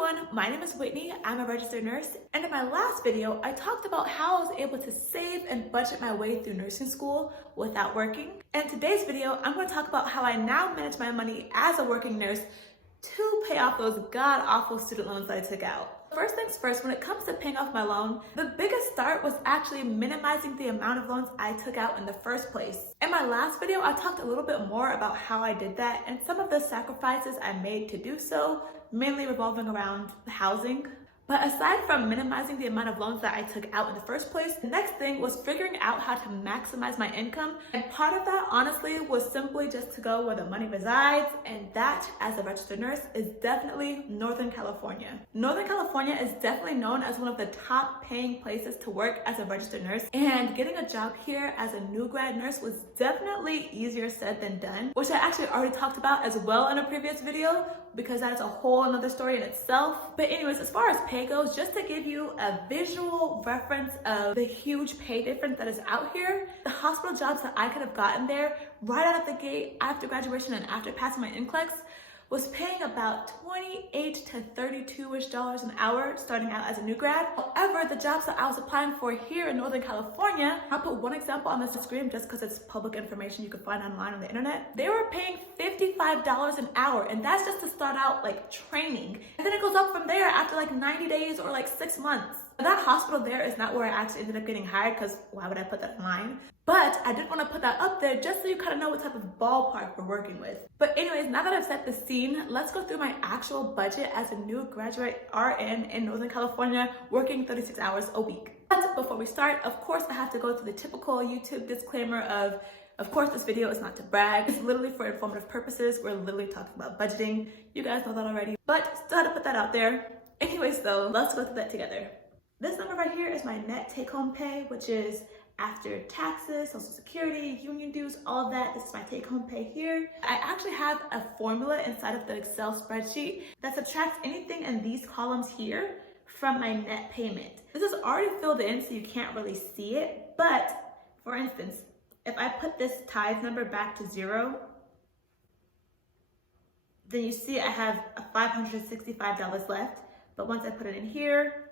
everyone, my name is Whitney. I'm a registered nurse, and in my last video, I talked about how I was able to save and budget my way through nursing school without working. And in today's video, I'm going to talk about how I now manage my money as a working nurse to pay off those god-awful student loans that I took out. First things first, when it comes to paying off my loan, the biggest start was actually minimizing the amount of loans I took out in the first place. In my last video, I talked a little bit more about how I did that and some of the sacrifices I made to do so, mainly revolving around housing. But aside from minimizing the amount of loans that I took out in the first place, the next thing was figuring out how to maximize my income. And part of that, honestly, was simply just to go where the money resides. And that, as a registered nurse, is definitely Northern California. Northern California is definitely known as one of the top paying places to work as a registered nurse. And getting a job here as a new grad nurse was definitely easier said than done, which I actually already talked about as well in a previous video, because that is a whole another story in itself. But anyways, as far as pay goes, just to give you a visual reference of the huge pay difference that is out here, the hospital jobs that I could have gotten there right out of the gate after graduation and after passing my NCLEX was paying about $28 to $32-ish an hour starting out as a new grad. However, the jobs that I was applying for here in Northern California, I'll put one example on the screen just because it's public information you can find online on the internet. They were paying $55 an hour, and that's just to start out like training. And then it goes up from there after like 90 days or like 6 months. That hospital there is not where I actually ended up getting hired, because why would I put that online? But I did want to put that up there just so you kind of know what type of ballpark we're working with. But anyways, now that I've set the scene, let's go through my actual budget as a new graduate RN in Northern California, working 36 hours a week. But before we start, of course, I have to go through the typical YouTube disclaimer of course, this video is not to brag. It's literally for informative purposes. We're literally talking about budgeting. You guys know that already, but still had to put that out there. Anyways though, let's go through that together. This number right here is my net take-home pay, which is after taxes, social security, union dues, all of that. This is my take-home pay here. I actually have a formula inside of the Excel spreadsheet that subtracts anything in these columns here from my net payment. This is already filled in, so you can't really see it. But for instance, if I put this tithe number back to 0, then you see I have $565 left. But once I put it in here,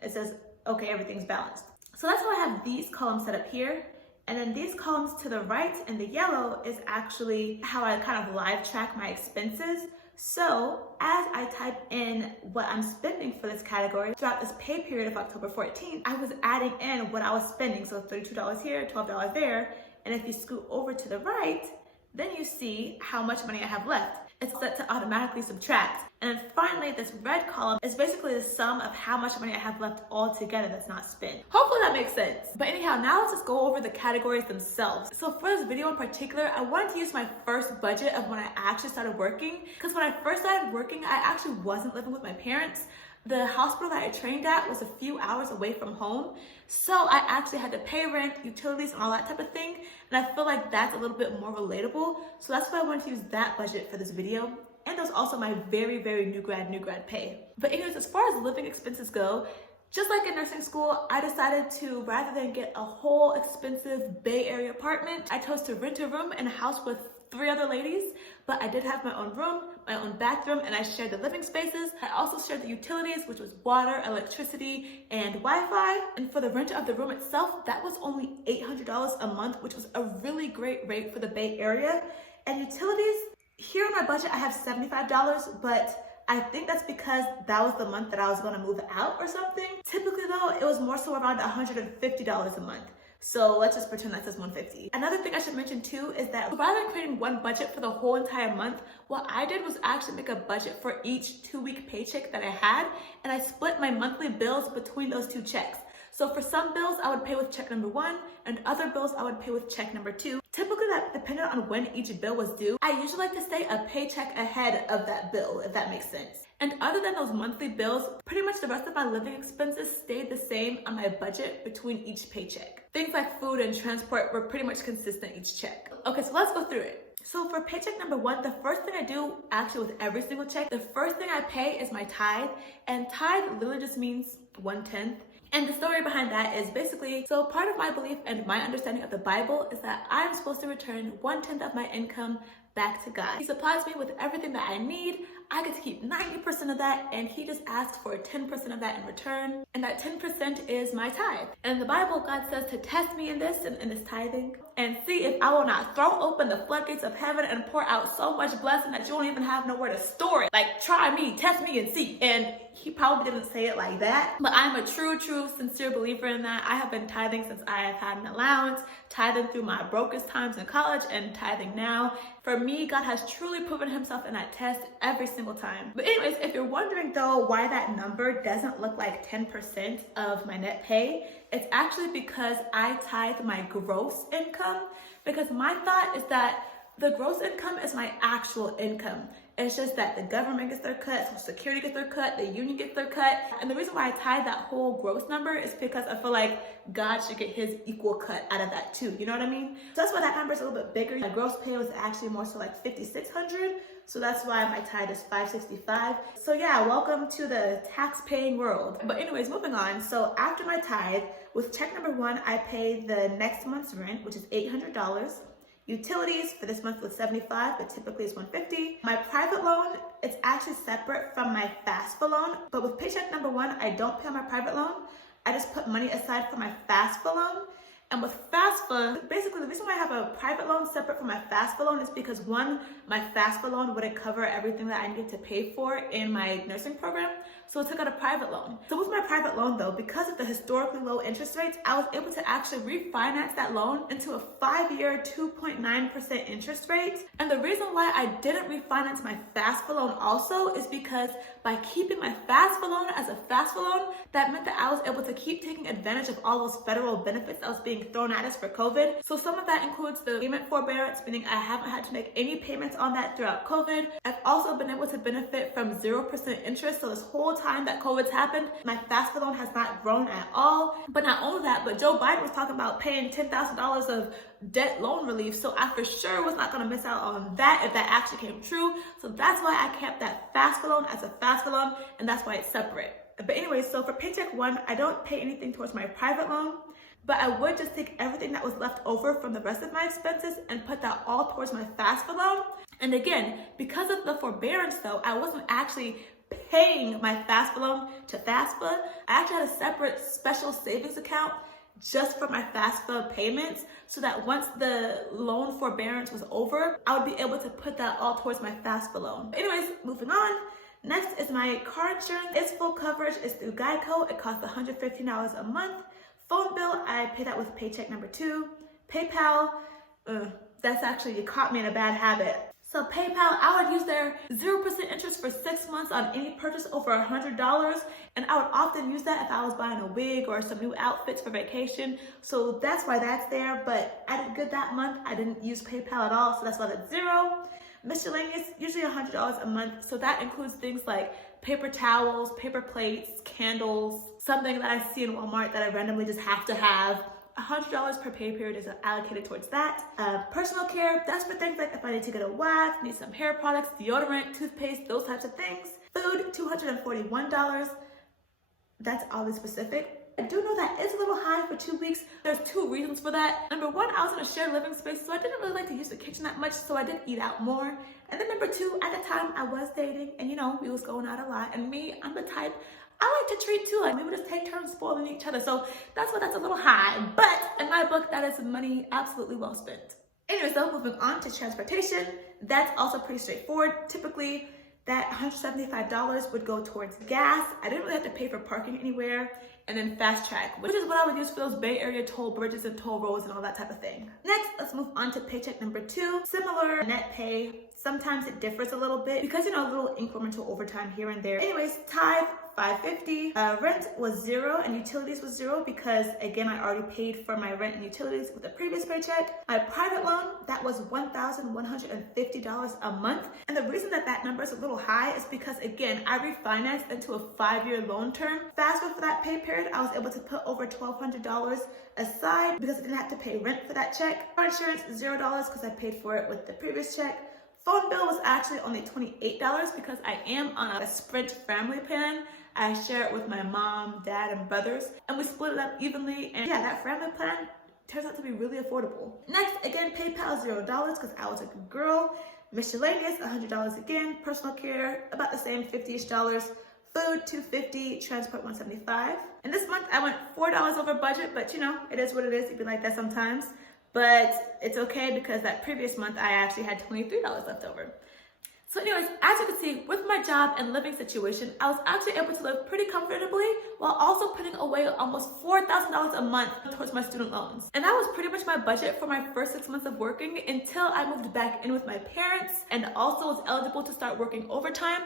it says, okay, everything's balanced. So that's why I have these columns set up here. And then these columns to the right in the yellow is actually how I kind of live track my expenses. So as I type in what I'm spending for this category throughout this pay period of October 14th, I was adding in what I was spending. So $32 here, $12 there. And if you scoot over to the right, then you see how much money I have left. It's set to automatically subtract. And then finally, this red column is basically the sum of how much money I have left altogether that's not spent. Hopefully that makes sense. But anyhow, now let's just go over the categories themselves. So for this video in particular, I wanted to use my first budget of when I actually started working. Because when I first started working, I actually wasn't living with my parents. The hospital that I trained at was a few hours away from home. So I actually had to pay rent, utilities, and all that type of thing. And I feel like that's a little bit more relatable. So that's why I wanted to use that budget for this video. And that's also my very, very new grad pay. But anyways, as far as living expenses go, just like in nursing school, I decided to, rather than get a whole expensive Bay Area apartment, I chose to rent a room in a house with 3 other ladies. But I did have my own room, my own bathroom, and I shared the living spaces. I also shared the utilities, which was water, electricity, and Wi-Fi. And for the rent of the room itself, that was only $800 a month, which was a really great rate for the Bay Area. And utilities, here on my budget, I have $75, but I think that's because that was the month that I was gonna move out or something. Typically though, it was more so around $150 a month. So let's just pretend that says $150. Another thing I should mention too is that rather than creating one budget for the whole entire month, what I did was actually make a budget for each 2-week paycheck that I had, and I split my monthly bills between those 2 checks. So for some bills, I would pay with check number 1, and other bills I would pay with check number 2. Typically that depended on when each bill was due. I usually like to stay a paycheck ahead of that bill, if that makes sense. And other than those monthly bills, pretty much the rest of my living expenses stayed the same on my budget between each paycheck. Things like food and transport were pretty much consistent each check. Okay, so let's go through it. So for paycheck number 1, the first thing I do, actually with every single check, the first thing I pay is my tithe. And tithe literally just means 1/10. And the story behind that is basically, so part of my belief and my understanding of the Bible is that I'm supposed to return 1/10 of my income back to God. He supplies me with everything that I need. I get to keep 90% of that, and he just asks for 10% of that in return. And that 10% is my tithe. And in the Bible, God says to test me in this tithing, and see if I will not throw open the floodgates of heaven and pour out so much blessing that you don't even have nowhere to store it. Like, try me, test me and see. And he probably didn't say it like that, but I'm a true, sincere believer in that. I have been tithing since I have had an allowance, tithing through my brokest times in college, and tithing now. For me, God has truly proven himself in that test every single time. But anyways, if you're wondering though why that number doesn't look like 10% of my net pay, it's actually because I tithe my gross income, because my thought is that the gross income is my actual income. It's just that the government gets their cut, Social Security gets their cut, the union gets their cut. And the reason why I tithe that whole gross number is because I feel like God should get his equal cut out of that too. You know what I mean? So that's why that number is a little bit bigger. My gross pay was actually more so like $5,600. So that's why my tithe is $565. So yeah, welcome to the tax paying world. But anyways, moving on. So after my tithe, with check number 1, I pay the next month's rent, which is $800. Utilities for this month was $75, but typically it's $150. My private loan, it's actually separate from my FAFSA loan, but with paycheck number 1, I don't pay on my private loan. I just put money aside for my FAFSA loan. And with FAFSA, basically the reason why I have a private loan separate from my FAFSA loan is because 1, my FAFSA loan wouldn't cover everything that I needed to pay for in my nursing program, so I took out a private loan. So with my private loan though, because of the historically low interest rates, I was able to actually refinance that loan into a 5-year 2.9% interest rate. And the reason why I didn't refinance my FAFSA loan also is because by keeping my FAFSA loan as a FAFSA loan, that meant that I was able to keep taking advantage of all those federal benefits that was being thrown at us for COVID. So some of that includes the payment forbearance, meaning I haven't had to make any payments on that throughout COVID. I've also been able to benefit from 0% interest. So this whole time that COVID's happened, my FAFSA loan has not grown at all. But not only that, but Joe Biden was talking about paying $10,000 of debt loan relief. So I for sure was not going to miss out on that if that actually came true. So that's why I kept that FAFSA loan as a FAFSA loan, and that's why it's separate. But anyway, so for paycheck 1, I don't pay anything towards my private loan, but I would just take everything that was left over from the rest of my expenses and put that all towards my FAFSA loan. And again, because of the forbearance though, I wasn't actually paying my FAFSA loan to FAFSA. I actually had a separate special savings account just for my FAFSA payments, so that once the loan forbearance was over, I would be able to put that all towards my FAFSA loan. But anyways, moving on. Next is my car insurance. It's full coverage. It's through Geico. It costs $115 a month. Phone bill, I pay that with paycheck number 2. PayPal, that's actually, you caught me in a bad habit. So PayPal, I would use their 0% interest for 6 months on any purchase over $100. And I would often use that if I was buying a wig or some new outfits for vacation. So that's why that's there. But I did good that month. I didn't use PayPal at all. So that's why that's 0. Miscellaneous, usually $100 a month. So that includes things like paper towels, paper plates, candles, something that I see in Walmart that I randomly just have to have. $100 per pay period is allocated towards that. Personal care, that's for things like if I need to get a wax, need some hair products, deodorant, toothpaste, those types of things. Food, $241. That's oddly specific. I do know that is a little high for 2 weeks. There's 2 reasons for that. Number 1, I was in a shared living space, so I didn't really like to use the kitchen that much, so I did eat out more. And then number 2, at the time I was dating, and you know, we was going out a lot, and me, I'm the type, I like to treat too, like we would just take turns spoiling each other. So that's why that's a little high. But in my book, that is money absolutely well spent. Anyway, so moving on to transportation, that's also pretty straightforward. Typically, that $175 would go towards gas. I didn't really have to pay for parking anywhere. And then fast track, which is what I would use for those Bay Area toll bridges and toll roads and all that type of thing. Next, let's move on to paycheck number 2. Similar net pay. Sometimes it differs a little bit because, you know, a little incremental overtime here and there. Anyways, tithe, $550. Rent was 0 and utilities was 0 because, again, I already paid for my rent and utilities with the previous paycheck. My private loan, that was $1,150 a month. And the reason that that number is a little high is because, again, I refinanced into a 5-year loan term. Fast forward for that pay period, I was able to put over $1,200 aside because I didn't have to pay rent for that check. Car insurance, $0 because I paid for it with the previous check. Phone bill was actually only $28 because I am on a Sprint family plan. I share it with my mom, dad, and brothers, and we split it up evenly. And yeah, that family plan turns out to be really affordable. Next, again, PayPal $0 because I was a good girl. Miscellaneous, $100 again. Personal care, about the same, $50-ish. Food, $250. Transport, $175. And this month I went $4 over budget, but you know, it is what it is. It'd be like that sometimes. But it's okay because that previous month I actually had $23 left over. So anyways, as you can see, with my job and living situation, I was actually able to live pretty comfortably while also putting away almost $4,000 a month towards my student loans. And that was pretty much my budget for my first 6 months of working until I moved back in with my parents and also was eligible to start working overtime.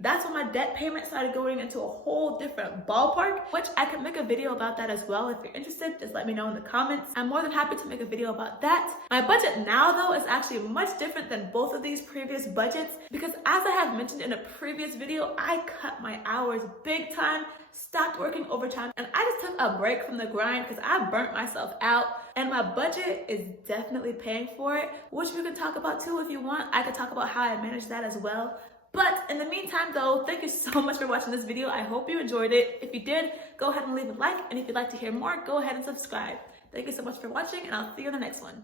That's when my debt payment started going into a whole different ballpark, which I could make a video about that as well. If you're interested, just let me know in the comments. I'm more than happy to make a video about that. My budget now though is actually much different than both of these previous budgets because as I have mentioned in a previous video, I cut my hours big time, stopped working overtime, and I just took a break from the grind because I burnt myself out. And my budget is definitely paying for it, which we can talk about too if you want. I could talk about how I manage that as well. But in the meantime though, thank you so much for watching this video. I hope you enjoyed it. If you did, go ahead and leave a like. And if you'd like to hear more, go ahead and subscribe. Thank you so much for watching and I'll see you in the next one.